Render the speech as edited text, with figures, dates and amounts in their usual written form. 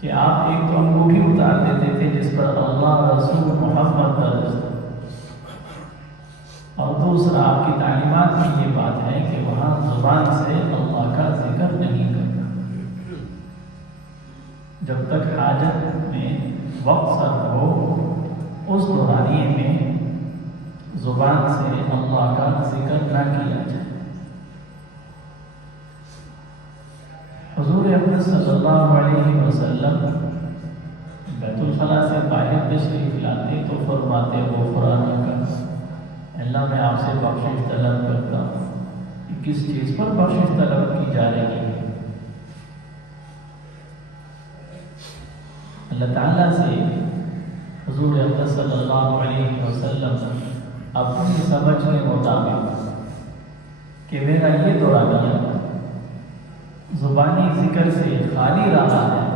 کہ آپ ایک تو انگوٹھی اتار دیتے تھے جس پر اللہ رسول محمد درج تھا، اور دوسرا آپ کی تعلیمات کی یہ بات ہے کہ وہاں زبان سے اللہ کا ذکر نہیں کرنا، جب تک حاجت میں وقت صرف ہو اس دورانیے میں زبان سے اللہ کا ذکر نہ کیا جائے۔ حضور اکرم صلی اللہ علیہ وسلم بیت الخلاء سے باہر تشریف لاتے تو فرماتے غفرانک، اللہ میں آپ سے بخشش طلب کرتا ہوں۔ کس چیز پر بخشش طلب کی جا رہی ہے؟ اللہ تعالیٰ سے حضور اکرم صلی اللہ علیہ وسلم اپنی سمجھ کے مطابق کہ میرا یہ دورانیہ زبانی ذکر سے خالی رہا ہے،